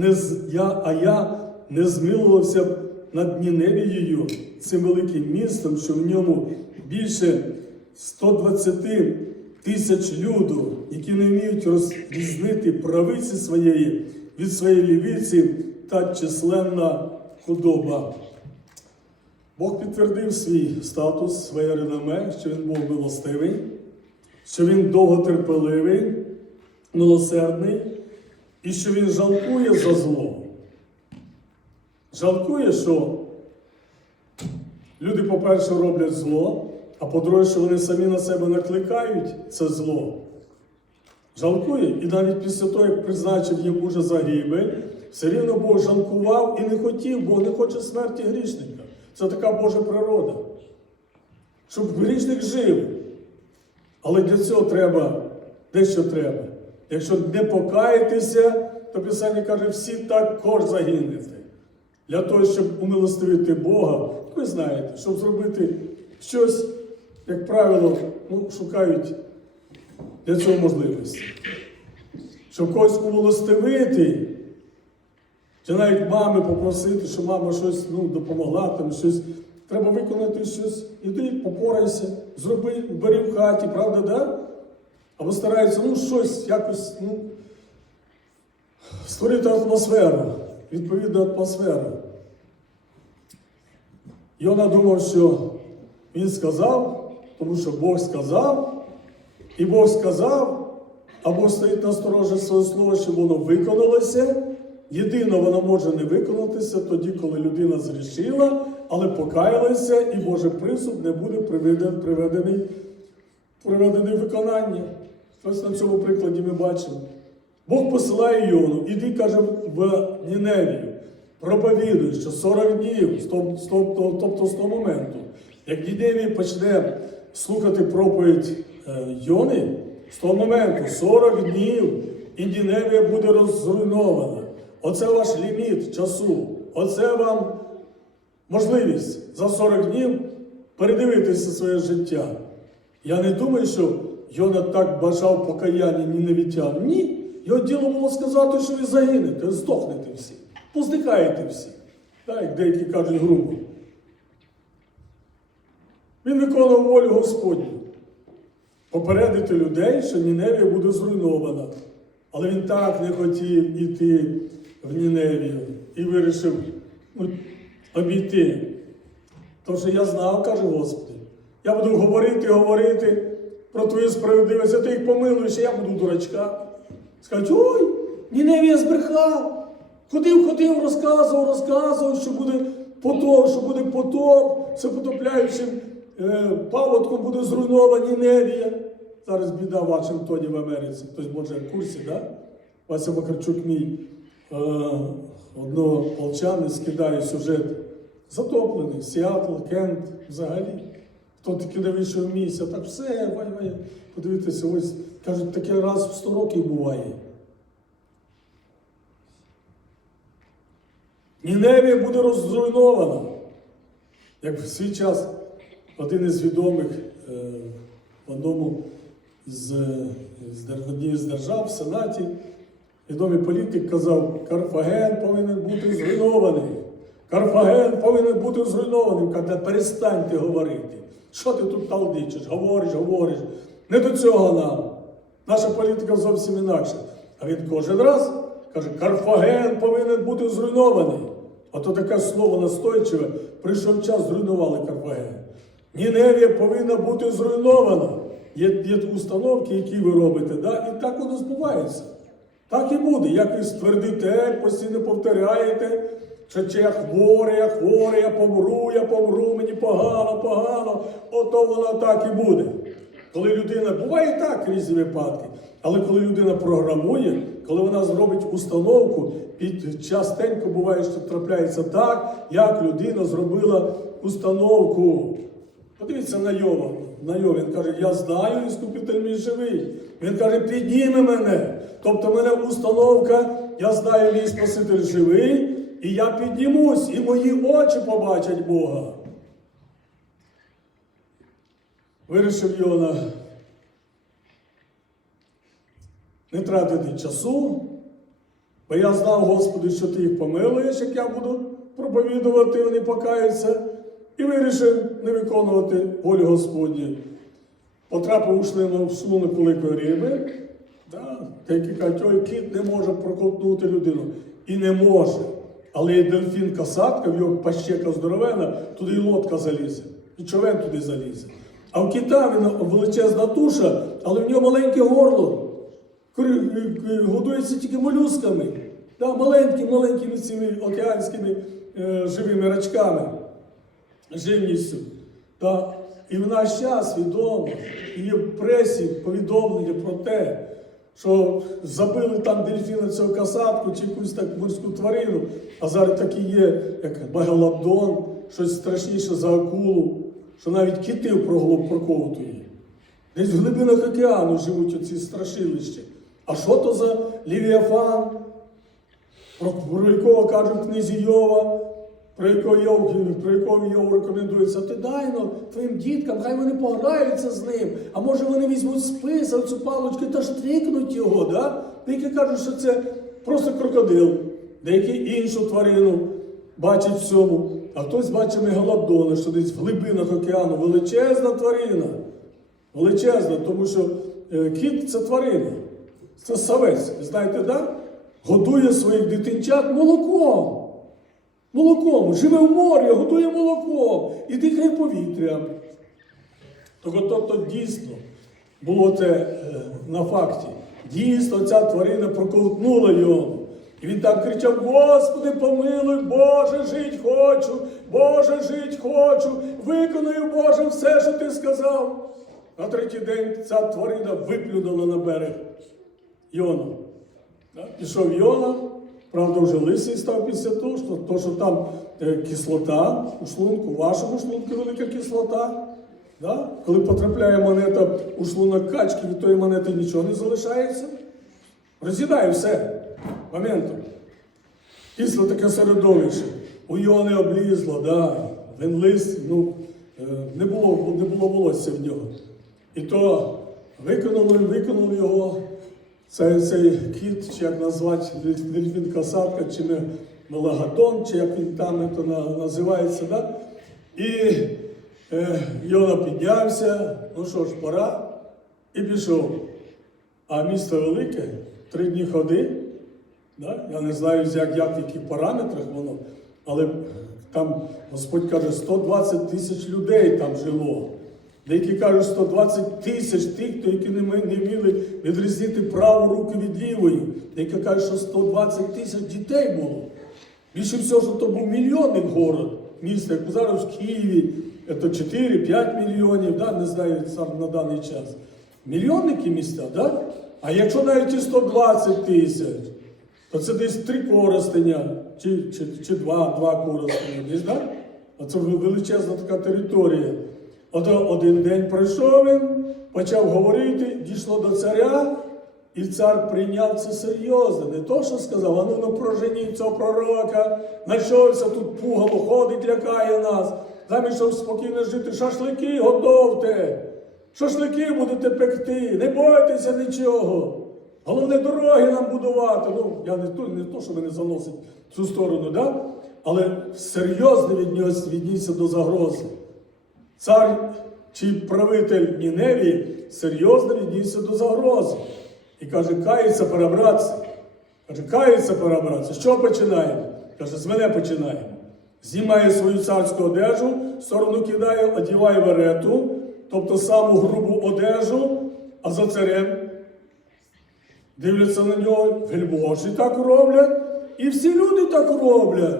Не з, я, а я не змилувався б над Ніневією, цим великим містом, що в ньому більше 120 тисяч люду, які не вміють розрізнити правиці своєї від своєї лівиці та численна худоба. Бог підтвердив свій статус, своє реноме, що він був милостивий, що він довготерпеливий, милосердний і що він жалкує за зло. Жалкує, що люди, по-перше, роблять зло, а по-друге, що вони самі на себе накликають це зло. Жалкує, і навіть після того, як призначив їм уже загибель, все рівно Бог жалкував і не хотів, Бог не хоче смерті грішника. Це така Божа природа. Щоб грішник жив. Але для цього треба дещо треба. Якщо не покаєтеся, то Писання каже, всі також загинете. Для того, щоб умилостивити Бога, ви знаєте, щоб зробити щось, як правило, ну, шукають для цього можливості. Щоб когось умилостивити, чи навіть мами попросити, що мама щось ну, допомогла, там щось. Треба виконати щось, іди, попорайся, зроби, бери в хаті, правда, да? Або стараються, ну, щось якось, ну, створити атмосферу, відповідну атмосферу. Йона думав, що він сказав, тому що Бог сказав, і Бог сказав, а Бог стоїть на сторожі своє слово, щоб воно виконалося. Єдине, воно може не виконатися тоді, коли людина зрішила, але покаялася, і Божий присуд не буде приведений, приведений виконання. Ось на цьому прикладі ми бачимо. Бог посилає Йону, іди, каже, в Ніневію, проповідуй, що 40 днів, тобто з того моменту, як Ніневія почне слухати проповідь е, Йони, з того моменту 40 днів і Ніневія буде розруйнована. Оце ваш ліміт часу. Оце вам можливість за 40 днів передивитися своє життя. Я не думаю, що Йона так бажав покаяння ніневітян. Ні. Його діло було сказати, що ви загинете, здохнете всі, поздихаєте всі. Так, як деякі кажуть грубо. Він виконував волю Господню. Попередити людей, що Ніневія буде зруйнована. Але він так не хотів іти в Ніневію і вирішив ну, обійти. Тому що я знав, каже Господи, я буду говорити, говорити про твою справедливість, а ти їх помилуєш, я буду дурачка. Скажуть, ой, Ніневія збрехав. Ходив, ходив, розказував, розказував, що буде потоп, що буде потоп, все потопляючим е, паводком буде зруйнована Ніневія. Зараз біда в Вашингтоні в Америці. Хтось може в курсі, да? Вася Макарчук мій е, одного полчани скидає сюжет. Затоплений, Сіатл, Кент, взагалі. Хто таки не вийшов місця, так все, вай, вай. Подивіться, ось кажуть, таке раз в 100 років буває. Ніневія буде розруйнована. Як в свій час один із відомих е, в одному з, з, дер- з держав в Сенаті, відомий політик казав, Карфаген повинен бути. Карфаген повинен бути зруйнованим. Каже, перестаньте говорити. Що ти тут талдичиш? Говориш, говориш. Не до цього нам. Наша політика зовсім інакша. А він кожен раз каже, Карфаген повинен бути зруйнований. А то таке слово настойчиве, прийшов час, зруйнували Карфаген. Ніневія повинна бути зруйнована. Є, є установки, які ви робите, да? і так воно збувається. Так і буде. Як ви ствердите, постійно повторяєте, що чи я хворий, я хворий, я помру, я помру, мені погано, погано, ото воно так і буде. Коли людина, буває так різні випадки, але коли людина програмує, коли вона зробить установку, під частенько буває, що трапляється так, як людина зробила установку. Подивіться на Йова. На Йова. Він каже, я знаю, іскупитель мій живий. Він каже, підніми мене. Тобто в мене установка, я знаю, мій Спаситель живий, і я піднімусь, і мої очі побачать Бога. Вирішив Йона не тратити часу, Бо я знав, Господи, що ти їх помилуєш, як я буду проповідувати, вони покаються, і вирішив не виконувати волю Господню. Потрапив у члена в шлунок великої риби. Да? Деякі кажуть, ой, кіт не може проковтнути людину. І не може. Але є дельфін касатка, в його пащека здоровена, туди і лодка залізе. І човен туди залізе. А в кита величезна туша, але в нього маленьке горло. Е, Годується тільки молюсками. Да, маленькими, маленькими цими океанськими е, живими рачками живністю. Та і в наш час відомо, і є в пресі повідомлення про те, що забили там дельфіна цього касатку чи якусь так морську тварину, а зараз такі є, як багалабдон, щось страшніше за акулу, що навіть китів проглоб проковтує. Десь в глибинах океану живуть оці страшилища. А що то за Лівіафан, про, якого кажуть книзі Йова, про якого Йов, про якого Йов рекомендується, ти дай ну, твоїм діткам, хай вони пограються з ним, а може вони візьмуть спис, цю паличку та штрикнуть його. Да? Деякі кажуть, що це просто крокодил, деякі іншу тварину бачать в цьому, а хтось бачить мегалодона, що десь в глибинах океану величезна тварина. Величезна, тому що е, кіт це тварина, це савець. Знаєте, да? Годує своїх дитинчат молоком. Молоком, живе в морі, годує молоком і дихає повітрям. Тобто, дійсно було це е, на факті. Дійсно, ця тварина проковтнула його. І він там кричав: Господи, помилуй, Боже, жить хочу, Боже, жить хочу, виконаю, Боже, все, що ти сказав. На третій день ця тварина виплюнула на берег Йона. Пішов Йона, правда, вже лисий став після того, що, то, що там е, кислота у шлунку, у вашому шлунку велика кислота. Да? Коли потрапляє монета у шлунок качки, від тої монети нічого не залишається. Роз'їдає все моментом. Кисло таке середовище. У його не облізло, да. він лис, ну, е, не було, не було волосся в нього. І то виконали, виконав його цей, цей кіт, чи як назвати, дельфін касатка, чи не мелагатон, чи як він там це називається. Да? І е, Йона піднявся, ну що ж, пора, і пішов. А місто велике, три дні ходи. Да? Я не знаю, як, як в яких параметрах воно, але там Господь каже, 120 тисяч людей там жило. Деякі кажуть, 120 тисяч тих, хто які не, вміли відрізнити праву руку від лівої. Деякі кажуть, що 120 тисяч дітей було. Більше всього, що то був мільйонний город, місто, як зараз в Києві, це 4-5 мільйонів, да? не знаю сам на даний час. Мільйонники міста, да? а якщо навіть і 120 тисяч, то це десь три коростеня, чи, чи, чи два, два коростеня, десь, да? Оце величезна така територія. От один день пройшов він, почав говорити, дійшло до царя, і цар прийняв це серйозно. Не то, що сказав, а ну ну проженіть цього пророка, знайшовся тут пугало, ходить, лякає нас. Замість щоб спокійно жити, шашлики готовте. Шашлики будете пекти, не бойтеся нічого. Головне дороги нам будувати. Ну, я не то, не то що мене заносить в цю сторону, да? але серйозно віднісся до загрози. Цар чи правитель Ніневії серйозно віднісся до загрози. І каже, кається пора братися. Каже, кається пора братися. Що починаємо? Каже, з мене починаємо. Знімає свою царську одежу, сторону кидає, одіває верету, тобто саму грубу одежу, а за царем дивляться на нього, вельможі так роблять, і всі люди так роблять.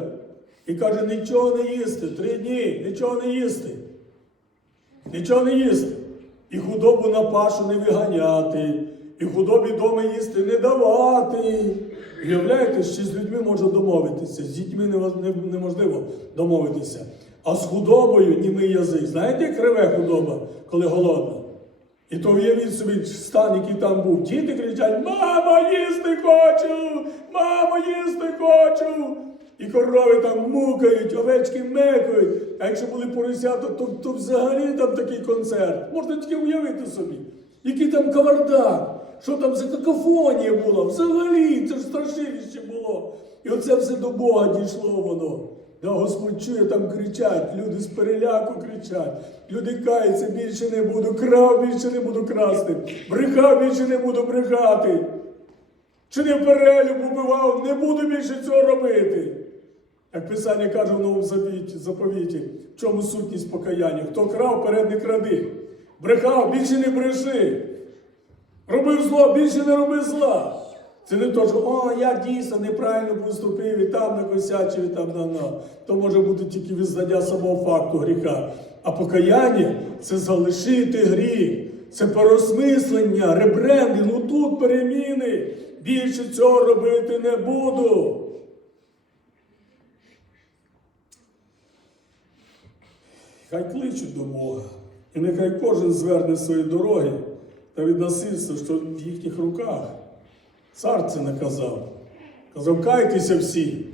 І каже, нічого не їсти, три дні, нічого не їсти. Нічого не їсти. І худобу на пашу не виганяти, і худобі дома їсти не давати. Уявляєте, що з людьми можна домовитися, з дітьми неможливо домовитися. А з худобою німий язик. Знаєте, як реве худоба, коли голодна? І то уявіть собі стан, який там був. Діти кричать: Мамо, їсти хочу! Мамо, їсти хочу! І корови там мукають, овечки мекають. А якщо були поросята, то, то взагалі там такий концерт. Можна тільки уявити собі. Який там кавардак, що там за какофонія була, взагалі це ж страшилище було. І оце все до Бога дійшло воно. Да, Господь чує, там кричать, люди з переляку кричать, люди каються, більше не буду, крав, більше не буду красти, брехав, більше не буду брехати. Чи не перелюб убивав, не буду більше цього робити. Як Писання каже в новому заповіті, в чому сутність покаяння? Хто крав, перед не кради. Брехав, більше не бреши. Робив зло, більше не роби зла. Це не то, що о, я дійсно неправильно поступив і там накосячив, і там на на. То може бути тільки визнання самого факту гріха. А покаяння це залишити гріх, це переосмислення, ребрендинг, ну тут переміни. Більше цього робити не буду. Хай кличуть до Бога. І нехай кожен зверне свої дороги та від насильства, що в їхніх руках. Цар це наказав. Казав, кайтеся всі.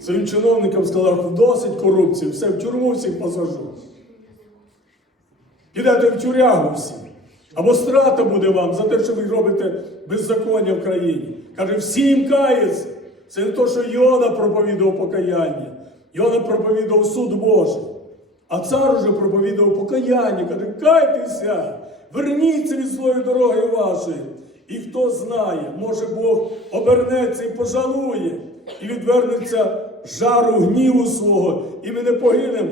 Своїм чиновникам сказав, досить корупції, все, в тюрму всіх посажу. Підете в тюрягу всі. Або страта буде вам за те, що ви робите беззаконня в країні. Каже, всім кається. Це не то, що Йона проповідував покаяння. Йона проповідував суд Божий. А цар уже проповідував покаяння. Каже, кайтеся, верніться від своєї дороги вашої. І хто знає, може Бог обернеться і пожалує, і відвернеться жару гніву свого, і ми не погинемо.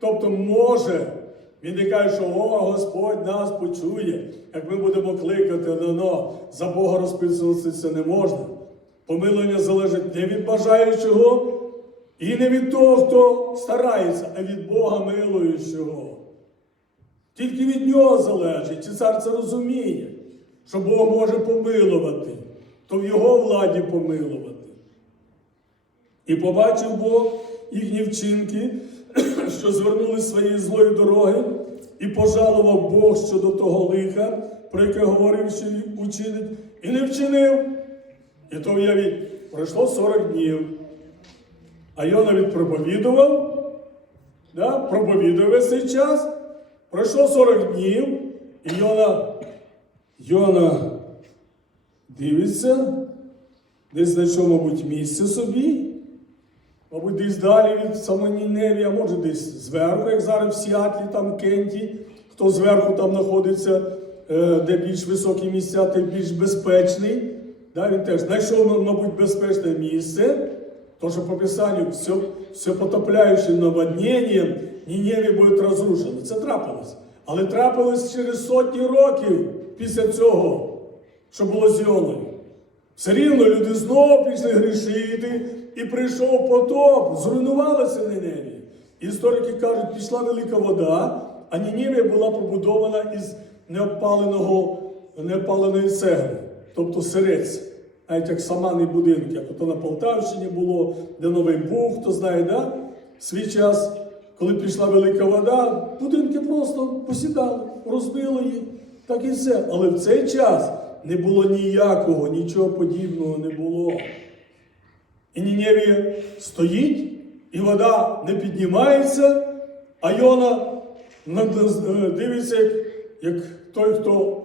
Тобто, може, він не каже, що о, Господь нас почує, як ми будемо кликати, но, но за Бога розписуватися не можна. Помилення залежить не від бажаючого і не від того, хто старається, а від Бога милуючого. Тільки від нього залежить, і цар це розуміє, що Бог може помилувати, то в його владі помилувати. І побачив Бог їхні вчинки, що звернули свої злої дороги, і пожалував Бог щодо того лиха, про яке говорив, що учинить, і не вчинив. І то уявіть, пройшло 40 днів. А Йона відпроповідував, да, проповідує весь цей час. Пройшло 40 днів, і Йона, Йона дивиться, десь знайшов, мабуть, місце собі. Мабуть, десь далі від самої а може десь зверху, як зараз в Сіатлі, там Кенті, хто зверху там знаходиться, е, де більш високі місця, той більш безпечний. Да, він теж знайшов, мабуть, безпечне місце. То, що по Писанню все, все потопляючим наводненням, Нінєві буде розрушено. Це трапилось. Але трапилось через сотні років після цього, що було з. Все рівно люди знову пішли грішити, і прийшов потоп, зруйнувалася Ніневія. Історики кажуть, пішла велика вода, а Ніневія була побудована із неопаленого, неопаленої цегли, тобто сирець. Навіть як саманий будинок, як ото на Полтавщині було, де Новий Буг, хто знає, да? свій час, коли пішла велика вода, будинки просто посідали, розбили їх, так і все. Але в цей час не було ніякого, нічого подібного не було. І Ніневія стоїть, і вода не піднімається, а Йона дивиться, як той, хто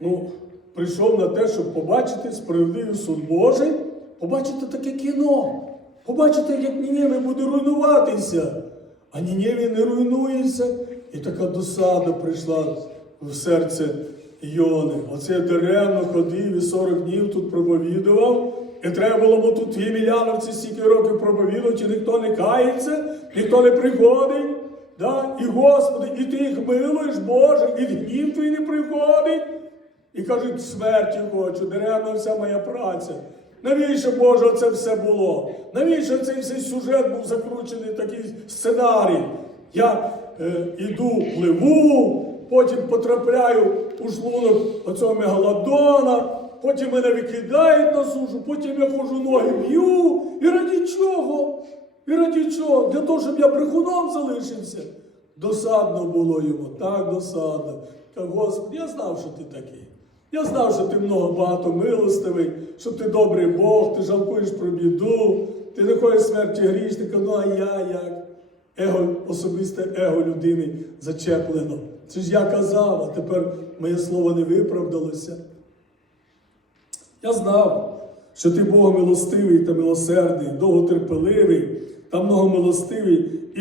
ну, прийшов на те, щоб побачити справедливий суд Божий, побачити таке кіно, побачити, як Ніневія буде руйнуватися. А Ніневія не руйнується, і така досада прийшла в серце Йони. Оце я даремно ходив і 40 днів тут проповідував. І треба було б тут в Єміляновці стільки років проповідувати, ніхто не кається, ніхто не приходить. Да? І Господи, і ти їх милуєш, Боже, і гнів твій не приходить. І кажуть, смерті хочу, даремна вся моя праця. Навіщо, Боже, це все було? Навіщо цей всей сюжет був закручений, такий сценарій? Я е, іду, пливу, потім потрапляю у шлунок оцього мегалодона, потім мене викидають на сушу, потім я хожу ноги б'ю. І раді чого? І раді чого? Для того, щоб я брехуном залишився. Досадно було йому, так досадно. Та, Господи, я знав, що ти такий. Я знав, що ти много багато милостивий, що ти добрий Бог, ти жалкуєш про біду, ти не хочеш смерті грішника, ну а я як? Его, особисте его людини зачеплено. Це ж я казав, а тепер моє слово не виправдалося. Я знав, що ти Бог милостивий та милосердний, довготерпеливий та многомилостивий